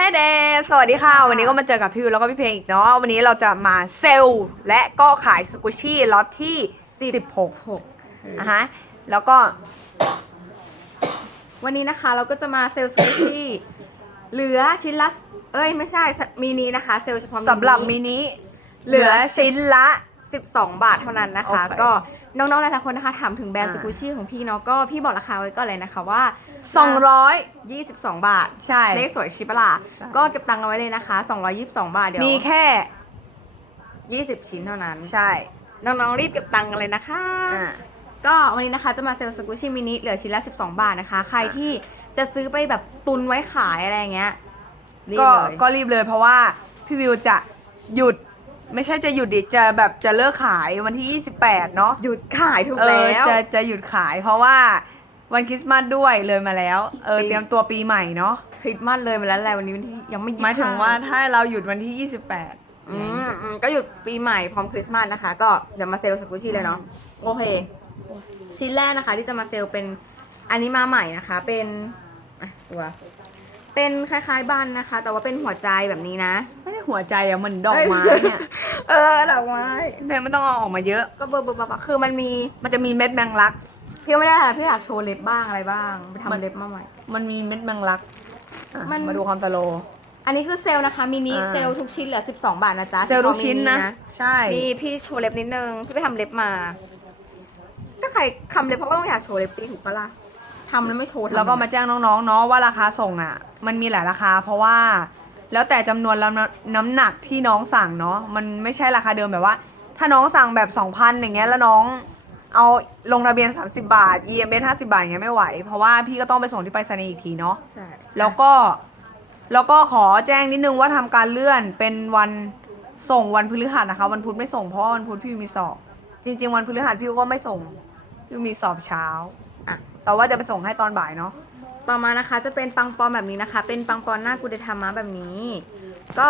hey there สวัสดีค่ะ วันนี้ก็มาเจอกับพี่วิวแล้วก็พี่เพลงอีกเนาะ วันนี้เราจะมาเซลล์และก็ขายสกุชี่ล็อตที่ 16หกอะฮะ แล้วก็ วันนี้นะคะเราก็จะมาเซลล์สกูชี่เหลือชิ้นละ เอ้ยไม่ใช่มินินะคะ เซลล์เฉพาะสำหรับมินิเหลือชิ้นละ 12 บาทเท่านั้นนะคะโอเคก็น้องๆหลายๆคนนะคะถามถึงแบรนด์อ่าสกูชี่ของพี่เนาะ ก็พี่บอกราคาไว้ก่อนเลยนะคะว่า 200 22 บาท ใช่ เลขสวยชิปะล่ะใช่ ก็เก็บตังค์เอาไว้เลยนะคะ 222 บาท เดี๋ยวมีแค่ 20 ชิ้นเท่านั้น ใช่น้องๆ รีบเก็บตังค์กันเลยนะคะ อ่า ก็วันนี้นะคะจะมาเซลล์สกูชี่มินิเหลือชิ้นละ 12 บาทนะคะ ใครที่จะซื้อไปแบบตุนไว้ขายอะไรอย่างเงี้ยรีบก็เลยก็รีบเลยเพราะว่าพี่วิวจะหยุดไม่ใช่จะหยุดดิจะแบบจะเลิกขายวันที่ 28 เนาะหยุดขายถูกเออแล้ว จะจะหยุดขายเพราะว่า วันคริสต์มาสด้วยเลยมาแล้ว เออ ปี เตรียมตัวปีใหม่เนาะ คริสต์มาสเลยมาแล้วแหละวันนี้วันที่ยังไม่หมายถึงว่าถ้าเราหยุดวันที่ 28 อืมอืมก็หยุดปีใหม่พร้อมคริสต์มาสนะคะ ก็เดี๋ยวมาเซลล์สกูชี่เลยเนาะโอเคชิ้นแรกนะคะ ที่จะมาเซลล์เป็นอันนี้มาใหม่นะคะ เป็นอะตัวเป็นคล้ายๆบันนะคะ แต่ว่าเป็นหัวใจแบบนี้นะไม่ได้หัวใจอะเหมันดอกไม้เนี่ยเออดอกไม้แต่ไม่ต้องเอาออกมาเยอะ ก็เบอร์เบอร์เบอร์คือมันมี มันจะมีเม็ดแมงลัก พี่ก็ไม่ได้ค่ะพี่อยากโชว์เล็บบ้างอะไรบ้างไปทำเล็บมาใหม่ มันมีเม็ดแมงลักอะมัน มาดูความสโลว์อันนี้คือเซลล์นะคะมินิอ่า เซลล์ทุกชิ้นเหลือ 12 บาทนะจ๊ะเซลล์ทุกชิ้นนะเฉพาใช่มินี่พี่โชว์เล็บนิดนึงพี่ไปทำเล็บมา ถ้าใครทำเล็บเพราะว่าต้องอยากโชว์เล็บตีถูกปะล่ะทำแล้วไม่โชว์ทำแล้วก็ไมาแจ้งน้องๆเนาะว่าราคาส่งอะ มันมีหลายราคา เพราะว่า แล้วแต่จำนวนแล้วน้ำหนักที่น้องสั่งเนาะมันไม่ใช่ราคาเดิมแบบว่า ถ้าน้องสั่งแบบ 2,000อย่างเงี้ยแล้วน้อง เอาลงทะเบียน 30 บาท EMS 50 บาทอย่างเงี้ยไม่ไหว เพราะว่าพี่ก็ต้องไปส่งที่ไปรษณีย์อีกทีเนาะใช่แล้วก็ แล้วก็ขอแจ้งนิดนึงว่าทำการเลื่อนเป็นวันส่งวันพฤหัสนะคะ วันพุธไม่ส่งเพราะว่าวันพุธพี่มีสอบ จริง ๆ วันพฤหัสพี่ก็ไม่ส่งพี่มีสอบเช้าอะแต่ว่าจะไปส่งให้ตอนบ่ายเนาะต่อมานะคะจะเป็นปังปอนแบบนี้นะคะ เป็นปังปอนหน้ากูเดทามะแบบนี้ ก็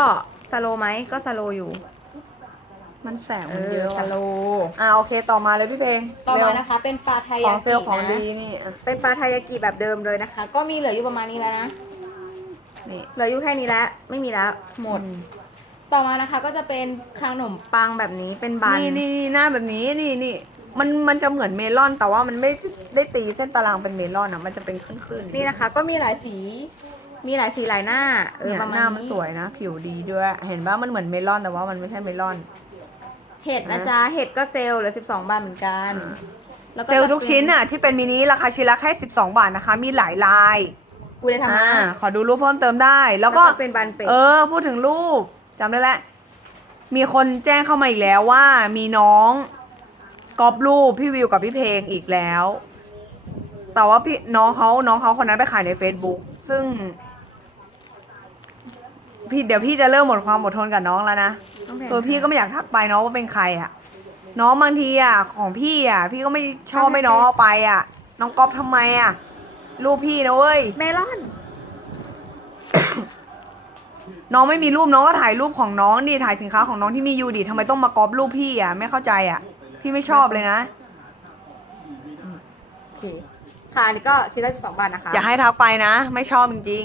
สโลไหมก็สโลอยู่ มันแสงเอมันอเยอะสว่ะโลอ่าโอเคต่อมาเลยพี่เพลงต่อเร็มาวนะคะ เป็นปลาไทขยาองกิเซลล์ของนะดีนี่อะเป็นปลาไทยากิแบบเดิมเลยนะคะ ก็มีเหลืออยู่ประมาณนี้แล้วนะนี่เหลืออยู่แค่นี้แล้วไม่มีแล้วหมด ต่อมานะคะก็จะเป็นขนมปังแบบนี้เป็นบันนี่นี่นี่หน้าแบบนี้นี่นี่มันมันจะเหมือนเมลอนแต่ว่ามันไม่ได้ตีเส้นตารางเป็นเมลอนอะมันจะเป็นขึ้นๆนี่นะคะ ก็มีหลายสีมีหลายสีหลายหน้าเออเนี่ยประหมาน้าณมันนี้สวยนะ ผิวดีด้วย เห็นว่ามันเหมือนเมลอนแต่ว่ามันไม่ใช่เมลอน เห็ดนะจ๊ะ เห็ดก็เซลล์เหลือ12บาทเหมือนกัน แล้วก็เซลล์ทุกจะป็ชิ้นอะที่เป็นมินิราคาชิ้นละแค่12 บาทนะคะ มีหลายลายกูได้ทำอ่ามาขอดูรูปเพิ่มเติมได้ แล้แล้ววก็ก็เป็นบันเป็ดเออ พูดถึงรูปจำได้แล้วมีคนแจ้งเข้ามาอีกแล้วว่า มีน้องก๊อปรูปพี่วิวกับพี่เพลงอีกแล้ว แต่ว่าพี่น้องเขาน้องเขาคนนั้นไปขายใน Facebook ซึ่งพี่เดี๋ยวพี่จะเริ่มหมดความอดทนกับน้องแล้วนะ ตัวพี่ก็ไม่อยากทักไปเนาะว่าเป็นใครอะ น้องบางทีอะ ของพี่อะ พี่ก็ไม่ชอบไม่น้องเอาไปอะ น้องก๊อปทำไมอะ รูปพี่นะเว้ย เมลอน น้องไม่มีรูปน้องก็ถ่ายรูปของน้องดิถ่ายสินค้าของน้องที่มีอยู่ดิทำไมต้องมาก๊อปรูปพี่อะ ไม่เข้าใจอะ พี่ไม่ชอบเลยนะ โอเคค่ะอันนี้ก็ชิ้นละ12บาทนะคะอย่าให้ทักไปนะ ไม่ชอบจริง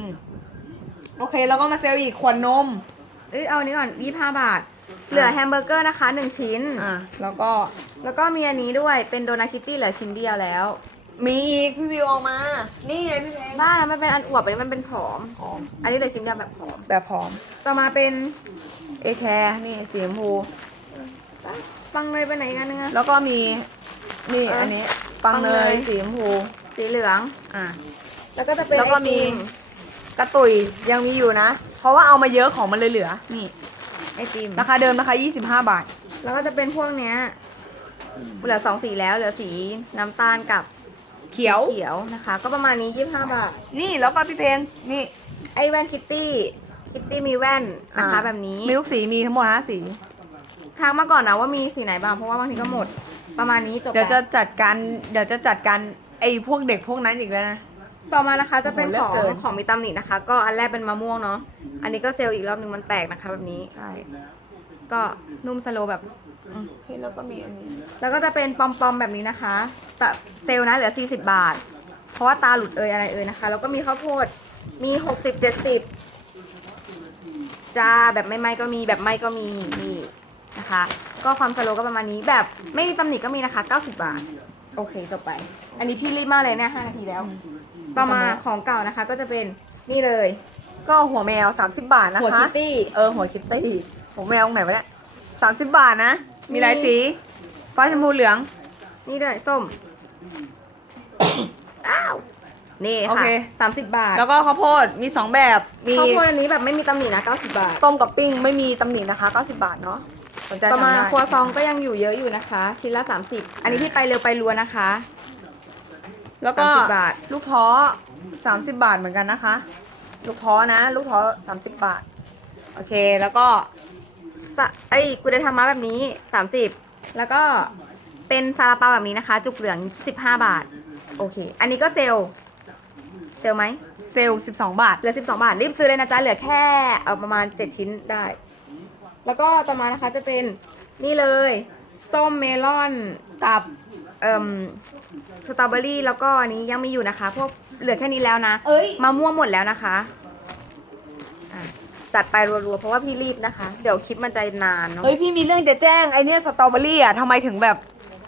ๆ โอเคแล้วก็มาเซลล์อีกขวดนม เอ้ยเอาอันนี้ก่อน25บาท เหลือแฮมเบอร์เกอร์นะคะ1ชิ้น อะแล้วก็แล้วก็มีอันนี้ด้วยเป็นโดนาคิตตี้เหลือชิ้นเดียวแล้ว มีอีกพี่วิวเอามา นี่ไงพี่เพลงบ้านมันเป็นอันอวบอันนี้มันเป็นผอมผอมอันนี้เหลือชิ้นเดียวแบบผอม แบบผอม ต่อมาเป็นเอแคร์นี่สีชมพูปังเลยไปไหนอีกอันนึงอะ แล้วก็มีนี่เอออัอันนี้ปังปังเนเนย ยสีชมพูสีเหลือง อะ แล้วก็จะเป็นแล้วก็มี ไอติกระตุยยังมีอยู่นะ เพราะว่าเอามาเยอะของมันเลยเหลือ นี่ ไอติม ราคาเดิมนะคะ25 บาท แล้วก็จะเป็นพวกเนี้ยเหลือสองสีแล้วเหลือสีน้ำตาลกับเขียว เขียวนะคะ ก็ประมาณนี้ยี่ห้าบาท นี่แล้วก็พี่เพลงนี่ ไอแว่นคิตตี้คิตตี้มีแว่นนะคะแบบนี้มีลูกสีมีทั้งหมดห้าสี ทักมาก่อนนะว่ามีสีไหนบ้างเพราะว่าบางทีก็หมด ประมาณนี้จบเดี๋ยวจะแล้วจัดการ เดี๋ยวจะจัดการไอ้พวกเด็กพวกนั้นอีกแล้วนะ ต่อมานะคะจะเป็นโอ้ขโหองเลิศเกินของมีตำหนินะคะ ก็อันแรกเป็นมะม่วงเนาะอันนี้ก็เซลล์อีกรอบหนึงมันแตกนะคะ แบบนี้ใช่ก็นุ่มสโลว์แบบเฮ้ยแล้วก็มีอันนี้ แล้วก็จะเป็นปอมๆแบบนี้นะคะแต่เซลล์นะเหลือ 40 บาท เพราะว่าตาหลุดเอยอะไรเอยนะคะ แล้วก็มีข้าวโพดมี 60 70จ้าแบบไม่ไหมก็มีแบบไหมก็มีนี่นะคะ ก็ความสโลว์ก็ประมาณนี้แบบไม่มีตำหนิก็มีนะคะ 90 บาท โอเคจบไป อันนี้พี่รีบมากเลยเนี่ย5นาทีแล้ว ต่อมาของเก่านะคะ ก็จะเป็นนี่เลย ก็หัวแมว 30 บาทนะคะหัวคิตตี้ เออหัวคิตตี้หัวแมวตรงไหนวะเนี่ยสามสิบบาทนะ มีหลายสี ฟ้าชมพูเหลือง นี่ด้วยส้ม อ้าว นี่โอค่ะเค สามสิบบาทแล้วก็ข้าวโพดมีสองแบบมีข้าวโพดอันนี้แบบไม่มีตำหนินะเก้าสิบบาท ต้มกับปิ้งไม่มีตำหนินะคะ90 บาทเนาะสนใจต่อสั่งมาได้ครัวซองก็ยังอยู่เยอะอยู่นะคะ ชิ้นละ 30 อันนี้ที่ไปเร็วไปรัวนะคะ แล้วก็30บาท ลูกท้อ30บาทเหมือนกันนะคะ ลูกท้อนะ ลูกท้อ30บาท โอเคแล้วก็สะไอ้ยกูได้ทำมาแบบนี้30แล้วก็เป็นซาลาเปาแบบนี้นะคะ จุกเหลือง15บาท โอเค อันนี้ก็เซลลเซลลไหมเซลล์12 บาท เหลือ 12 บาท รีบซื้อเลยนะจ๊ะ เหลือแค่เออประมาณ 7 ชิ้นได้ แล้วก็ต่อมานะคะจะเป็นนี่เลย ส้มเมลอนกับ เอ่มสตรอเบอรี่แล้วก็อันนี้ยังมีอยู่นะคะ พวกเหลือแค่นี้แล้วนะเอ้ย มะม่วงหมดแล้วนะคะอะจัดไปรัวๆเพราะว่าพี่รีบนะคะ เดี๋ยวคลิปมันจะนานเนาะเฮ้ยพี่มีเรื่องจะแจ้งไอเนี้ยสตรอเบอรี่อะทำไมถึงแบบ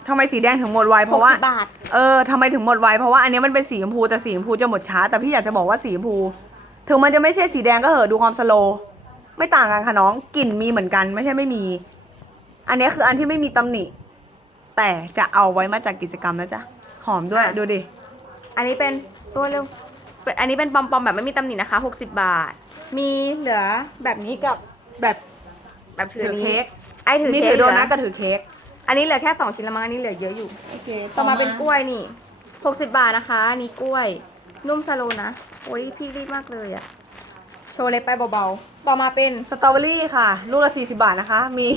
ทำไมสีแดงถึงหมดไวเพราะว่า60บาท เออทำไมถึงหมดไวเพราะว่าอันเนี้ยมันเป็นสีชมพูแต่สีชมพูจะหมดช้า แต่พี่อยากจะบอกว่าสีชมพู ถึงมันจะไม่ใช่สีแดงก็เหอะดูความสโลว์ไม่ต่างกันค่ะน้องกลิ่นมีเหมือนกันไม่ใช่ไม่มี อันเนี้ยคืออันที่ไม่มีตำหนิ แต่จะเอาไว้มาจากกิจกรรมนะจ๊ะ หอมด้วยอะดูดิ อันนี้เป็นตัวเร็วเป็นอันนี้เป็นปอมปอมๆแบบไม่มีตำหนินะคะ 60 บาท มีเหลือแบบนี้กับแบบแบบถือถือนี้เค้กไอถือมีเค้ถืกอโดเหลืนัทกับถือเค้ก อันนี้เหลือแค่สองชิ้นละมั้งอันนี้เหลือเยอะอยู่ โอเคต่อมาเป็นกล้วยนี่ 60 บาทนะคะอันนี่กล้วย นุ่มสโลว์นะ โอ้ยพี่รีบมากเลยอะโชว์เล็บไปเบาๆ ต่อมาเป็นสตรอเบอรี่ค่ะ ลูกละ40 บาทนะคะ มี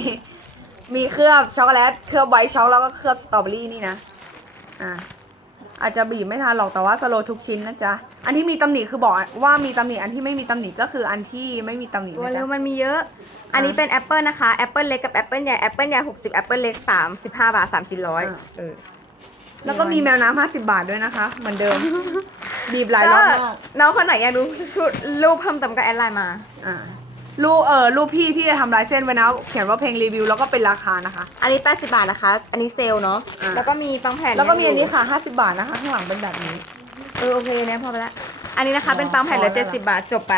มีเคลือบช็อกโกแลต เคลือบไวท์ช็อกแล้วก็เคลือบสตรอเบอรี่นี่นะ อ่าอาจจะบีบไม่ทันหรอกแต่ว่าสโลว์ทุกชิ้นนะจ๊ะ อันที่มีตำหนิคือบอกว่ามีตำหนิอันที่ไม่มีตำหนิก็คืออันที่ไม่มีตำหนิตัวนะเร็จ๊ะวมันมีเยอะ อันนี้เป็นแอปเปิลนะคะแอปเปิลเล็กกับแอปเปิลใหญ่แอปเปิลใหญ่60แอปเปิลเล็ก35บาท3ชิ้นร้อยเออแล้วก็มีแมวน้ำ50บาทด้วยนะคะ เหมือนเดิม บีบหลายรอบมากน้องคนไหนอยากดูชุดรูปเพิ่มเติมก็แอดไลน์มา อ่า รูปเออรูปพี่พี่จะทำลายเส้นไว้นะ เขียนว่าเพลงรีวิวแล้วก็เป็นราคานะคะ อันนี้ 80 บาทนะคะ อันนี้เซลล์เนาะ อ่า แล้วก็มีปังแผ่นแล้วก็มีอันนี้ค่ะ 50 บาทนะคะ ข้างหลังเป็นแบบนี้ เออโอเคเนี่ยพอไปละ อันนี้นะคะอ๋อเป็นปังแผ่นเหลือ พอแล้ว70 บาทจบไป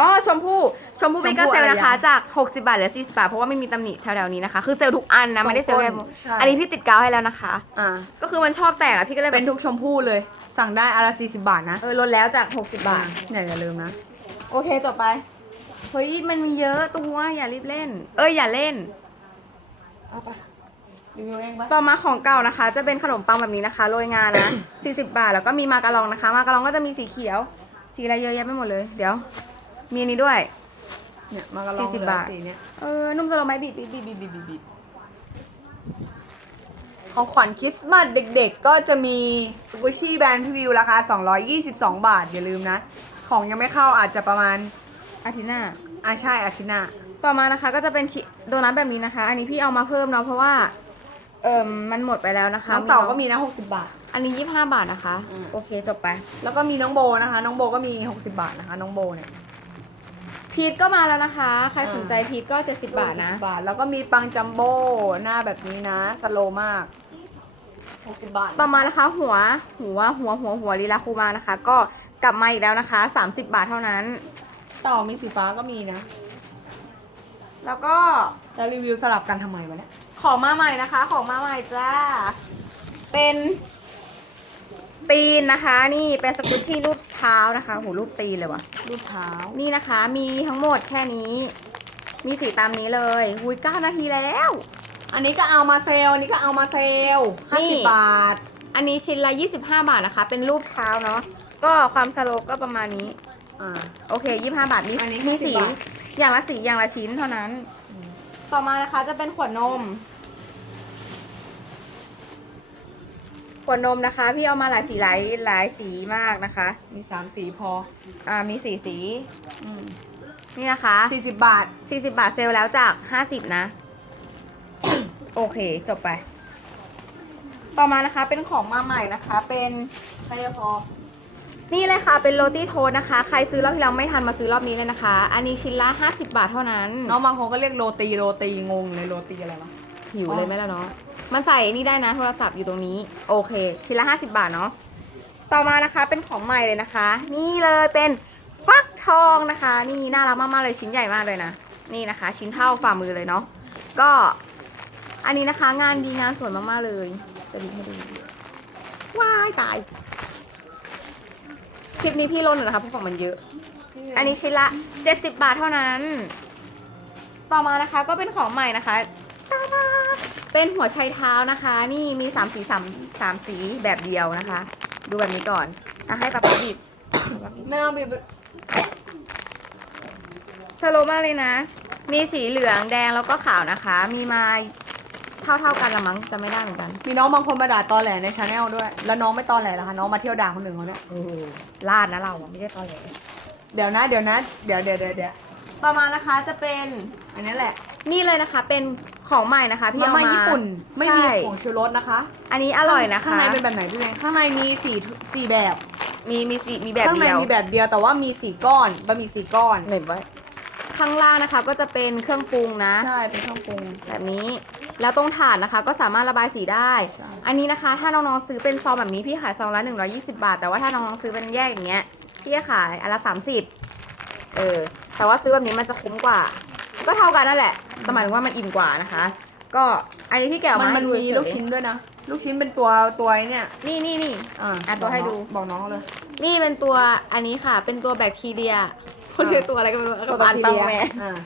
อ๋อชมพู่ ชมพู่ชมพู่เบเกอร์เซลอะไรนะคะอะจาก 60 บาทเหลือ 40 บาท เพราะว่าไม่มีตำหนิแถวๆนี้นะคะ คือเซลล์ทุกอันนะ ไม่ได้เซลล์แค่ใช่ อันนี้พี่ติดกาวให้แล้วนะคะ อ่า ก็คือมันชอบแตกอะพี่ก็เลยแบเป็บนทุกชมพู่เลย สั่งได้อนละไร40บาทนะเออลดแล้วจาก 60 บาทเนี่ยอย่าลืมนะ โอเคจบไป เฮ้ยมันมีเยอะตัวอย่ารีบเล่น เอ้ยอย่าเล่น เอาไปรีวิวเองปะต่อมาของเก่านะคะ จะเป็นขนมปังแบบนี้นะคะโรยงานะ 40 บาท แล้วก็มีมาการองนะคะ มาการองก็จะมีสีเขียว สีอะไรเยอะแยะไปหมดเลย เดี๋ยว มีอันนี้ด้วย เนี่ยมากระลอง40เหลือบาท สีเนี่ยเออนุ่มสโลว์ไหมบีบบีบบีบบีบบีบบีบบีบของขวัญคริสต์มาสเด็กๆ ก็จะมีสกูชี่แบรนด์พิวิวราคา 222 บาท อย่าลืมนะ ของยังไม่เข้าอาจจะประมาณอาทิตย์หน้า อะใช่อาทิตย์หน้าต่อมานะคะก็จะเป็นคิโดนัทแบบนี้นะคะ อันนี้พี่เอามาเพิ่มเนาะเพราะว่าเอ่มมันหมดไปแล้วนะคะน้องเต่าก็มีนะ60บาท อันนี้25บาทนะคะ อืม โอเคจบไป แล้วก็มีน้องโบนะคะ น้องโบก็มี60บาทนะคะ น้องโบเนี่ยพีทก็มาแล้วนะคะ ใครอ่าสนใจพีทก็70บาทนะ บาทแล้วก็มีปังจัมโบ้หน้าแบบนี้นะสโลว์มาก60บาทต่อมานะคะ หัวหัวหัวหัวหัวลีลาคูมานะคะ ก็กลับมาอีกแล้วนะคะ 30 บาทเท่านั้น เต่ามีสีฟ้าก็มีนะ แล้วก็แล้วรีวิวสลับกันทำไมวะเนี่ย ของมาใหม่นะคะ ของมาใหม่จ้า เป็นตีนนะคะ นี่เป็นสกุชชี่รูปเท้านะคะโหรูปตีนเลยว่ะรูปเท้า นี่นะคะ มีทั้งหมดแค่นี้ มีสีตามนี้เลยหุยเก้านาทีแล้ว อันนี้ก็เอามาเซลล์อันนี้ก็เอามาเซลล์นี่50บาท อันนี้ชิ้นละ25 บาทนะคะ เป็นรูปเท้าเนาะ ก็ความสโลปก็ประมาณนี้ อ่าโอเค25บาทมีอันนี้มี50สีบาท อย่างละสีอย่างละชิ้นเท่านั้น ต่อมานะคะจะเป็นขวดนม ขวดนมนะคะ พี่เอามาหลายสีหลายหลายสีมากนะคะ มีสามสีพออ่ามีสีสีอืมนี่นะคะ40บาท40บาทเซลล์แล้วจาก50นะ โอเค จบไป ต่อมานะคะเป็นของมาใหม่นะคะ เป็นใช่พอ นี่เลยค่ะ เป็นโรตีโทสต์นะคะ ใครซื้อรอบที่แล้วไม่ทันมาซื้อรอบนี้เลยนะคะ อันนี้ชิ้นละ50 บาทเท่านั้นน้องบางคนก็เรียกโรตีโรตีงงเลยโรตีอะไรวะหิวอ๋อเลยไหมล่ะเนาะมันใส่นี่ได้นะโทรศัพท์อยู่ตรงนี้ โอเค ชิ้นละ 50 บาทเนาะต่อมานะคะเป็นของใหม่เลยนะคะ นี่เลยเป็นฟักทองนะคะ นี่น่ารักมากๆเลยชิ้นใหญ่มากเลยนะ นี่นะคะ ชิ้นเท่าฝ่ามือเลยเนาะก็อันนี้นะคะงานดีงานสวยมากๆเลยจะดีให้ดูว้ายตายค ลิปนี้พี่ลนหน่อยนะคะเพราะของมันเยอะ อันนี้ชิ้นละ 70 บาทเท่านั้น ต่อมานะคะก็เป็นของใหม่นะคะตาดาเป็นหัวไชเท้านะคะ นี่มีสามสีสามสามสีแบบเดียวนะคะ ดูแบบนี้ก่อนอะให้ป๊าป๊าบีบแม่เอาบีบสโลว์มากเลยนะ มีสีเหลืองแดงแล้วก็ขาวนะคะ มีมา เท่าเท่าๆกันละมั้งจะไม่ได้เหมือนกัน มีน้องบางคนมาด่าตอแหลในชาแนลด้วย แล้วน้องไม่ตอแหลเหรอคะ น้องมาเที่ยวด่าคนอื่นเขาเนี่ย โอ้โหลาดนะเราอะไม่ได้ตอแหลเดี๋ยวนะ เดี๋ยวนะ เดี๋ยวเดี๋ยวเดี๋ยวเดี๋ยวต่อมานะคะจะเป็นอันนี้แหละนี่เลยนะคะ เป็นของใหม่นะคะพี่มาเอาม่ามาญี่ปุ่น ไม่มีใช่ผงชูรสนะคะอันนี้อร่อยนะคะข้างในเป็นแบบไหนพี่เมย์ข้างในมีสี่สี่แบบ มีมีสีมีแบบข้างในเดียวมีแบบเดียวแต่ว่ามีสี่ก้อนบะหมี่สี่ก้อน เห็นไว้ข้างล่างนะคะก็จะเป็นเครื่องปรุงนะ ใช่ เป็นเครื่องปรุง แบบนี้ แล้วตรงถาดนะคะก็สามารถระบายสีได้ใช่อันนี้นะคะ ถ้าน้องๆซื้อเป็นซองแบบนี้พี่ขายซองละ120 บาท แต่ว่าถ้าน้องๆซื้อเป็นแยกอย่างเงี้ยพี่จะขายอันละ 30 เออ แต่ว่าซื้อแบบนี้มันจะคุ้มกว่า ก็เท่ากันนั่นแหละแต่หมายถึงว่ามันอิ่มกว่านะคะ ก็อันนี้พี่แกะออกมันมามันให้ดูมีเฉยๆลูกชิ้นด้วยนะ ลูกชิ้นเป็นตัวตัวไอ้เนี่ยนี่นี่นี่ อ่าอะตัวให้ดู บอกน้องเลย นี่เป็นตัวอันนี้ค่ะ เป็นตัวแบคทีเรียคนเรียกตัวอะไรก็ไม่รู้แล้วก็ปานทีตังเรียแมอ่า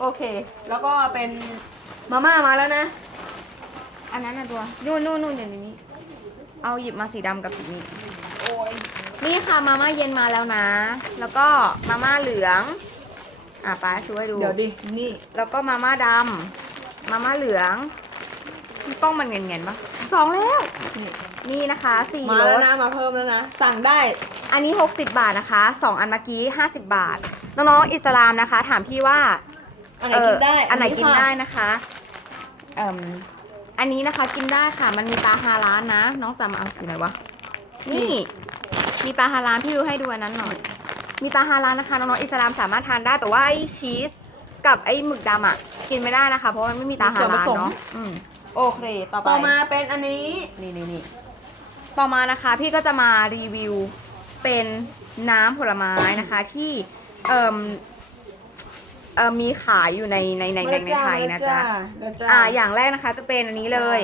โอเค แล้วก็เป็น มาม่ามาแล้วนะ อันนั้นนะตัวนู่นนู่นนู่นอย่างนี้ เอาหยิบมาสีดำกับสีนี้โอ้ยนี่ค่ะมาม่าเย็นมาแล้วนะ แล้วก็มาม่าเหลือง อะป้าช่วยดู เดี๋ยวดิ นี่ แล้วก็มาม่าดำ มาม่าเหลืองกล้องมันเงียนๆปะสองแล้ว นี่ นี่นะคะสี่มารแล้วสนะ มาเพิ่มแล้วนะ สั่งได้ อันนี้ 60 บาทนะคะสองอันเมื่อกี้ 50 บาท น้องๆอิสลามนะคะ ถามพี่ว่าอันไหนกินได้เอันไหนกินค่ะ ได้นะคะเอ่มอันนี้นะคะกินได้ค่ะ มันมีตาฮาร้านนะ น้องสามารถเอาอยู่ไหนวะ นี่ มีตาฮาร้านพี่ดูให้ดูอันนั้นหน่อย มีตาฮาร้านนะคะ น้องๆอิสลามสามารถทานได้แต่ว่าไอ้ชีสกับไอ้หมึกดำอะกินไม่ได้นะคะ เพราะมันไม่มีตาฮาร้านเนาะอืมโอเคต่อไปต่อมาเป็นอันนี้นี่นี่นี่ต่อมานะคะ พี่ก็จะมารีวิวเป็นน้ำผลไม้นะคะที่เอ่ม เอ่อมีขายอยู่ในในในในในไทยนะจ๊ะ เร็วจ้าอ่า อย่างแรกนะคะจะเป็นอันนี้เลย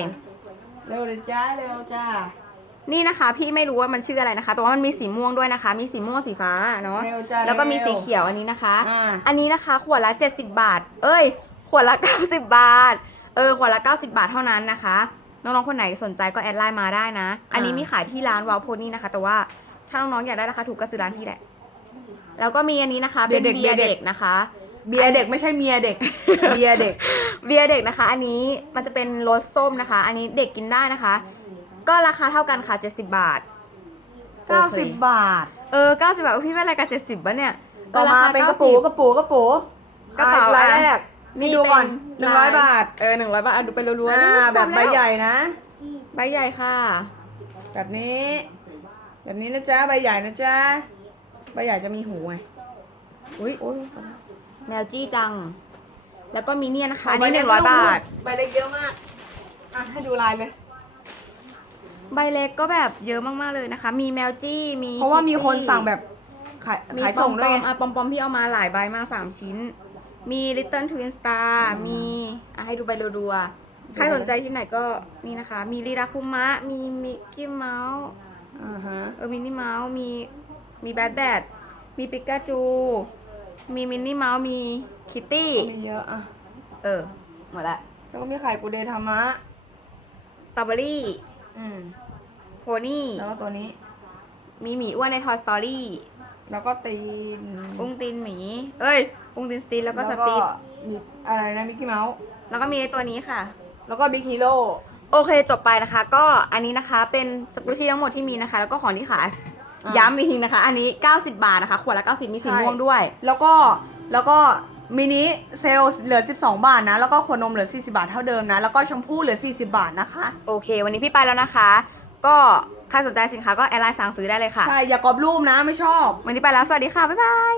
เร็วเลยจ้าเร็วจ้านี่นะคะ พี่ไม่รู้ว่ามันชื่ออะไรนะคะแต่ว่ามันมีสีม่วงด้วยนะคะ มีสีม่วงสีฟ้าเนาะ เร็วจ้าแล้วก็มีร็สีเขียวอันนี้นะคะ อ่าอันนี้นะคะ ขวดละ 70 บาท เอ้ย ขวดละ 90 บาท เออ ขวดละ 90 บาทเท่านั้นนะคะ น้องๆ คนไหนสนใจก็แอดไลน์มาได้นะ อันนี้มีขายที่ร้านวาวโพนี่นะคะ แต่ว่าถ้าน้องๆ อยากได้ราคาถูกก็ซื้อร้านพี่แหละ แล้วก็มีอันนี้นะคะ เป็นเบีเบียยร์ร์เด็กเด็กนะคะ เบียร์เด็กไม่ใช่เมียเด็ก เบียร์เด็ก เบียร์เด็กนะคะ อันนี้มันจะเป็นรสส้มนะคะ อันนี้เด็กกินได้นะคะ ก็ราคาเท่ากันค่ะ70 บาท90บาท เออ90 บาทอุ๊ยพี่ไม่อะไรกับ70บะเนี่ยต่อมาเป็นกระปูกระปูกระปูกระเป๋าอ่รายแรกนี่นี่ดูก่อนเป็น100ลายบาทเออ100บาทอะดูไปรัวๆอ่านี่แบบใบล้วใหญ่นะ ใบใหญ่ค่ะ แบบนี้ แบบนี้นะจ๊ะใบใหญ่นะจ๊ะใบใหญ่จะมีหูไงอุ้ยอุ้ย แมวจี้จัง แล้วก็มีเนี่ยนะคะอัอันนนี้นี้หนึ่งร้อยบาท ใบเล็กเยอะมากอะให้ดูลายเลย ใบเล็กก็แบบเยอะมากๆเลยนะคะ มีแมวจี้มีเพราะว่ามีคนคิตตี้สั่งแบบขายมีขายปอส่มงปด้วอยมไง อะปอมปอมที่เอามาหลายใบมากสามชิ้น มี Little Twin Star มีอะให้ดูใบรัวๆใครสนใจชิ้นไหนก็นี่นะคะ มีลีราคุมะ มีมิกกี้เมาส์ อ่าฮะ เออมินนี่เมาส์มีมีแบดแบดมีปิกาจู มีมินนี่เมาส์มีคิตตี้ มีเยอะอะเออ หมดละแล้วก็มีไข่กูเดธรรมะสตรอเบอรี่อืม โพนี่ แล้วก็ตัวนี้ มีหมีอ้วนใน Toy Story แล้วก็ตีนปุ้งตีนหมี เอ้ยปุ้งตีนสตีนแล้วก็สตีนมีอะไรนะมิกกี้เมาส์ แล้วก็มีไอ้ตัวนี้ค่ะ แล้วก็บิ๊กฮีโร่ โอเคจบไปนะคะ ก็อันนี้นะคะเป็นสกูชี่ทั้งหมดที่มีนะคะ แล้วก็ของที่ขาย ย้ำอีกทีนะคะ อันนี้ 90 บาทนะคะขวดละ 90 มีสีม่วงด้วย แล้วก็แล้วก็มินิเซลล์เหลือ 12 บาทนะ แล้วก็ขวดนมเหลือ 40 บาทเท่าเดิมนะ แล้วก็แชมพูเหลือ 40 บาทนะคะ โอเค วันนี้พี่ไปแล้วนะคะ ก็ใครสนใจสินค้าก็แอดไลน์สั่งซื้อได้เลยค่ะ ใช่ อย่ากรอบรูปนะไม่ชอบ วันนี้ไปแล้ว สวัสดีค่ะ บ๊ายบาย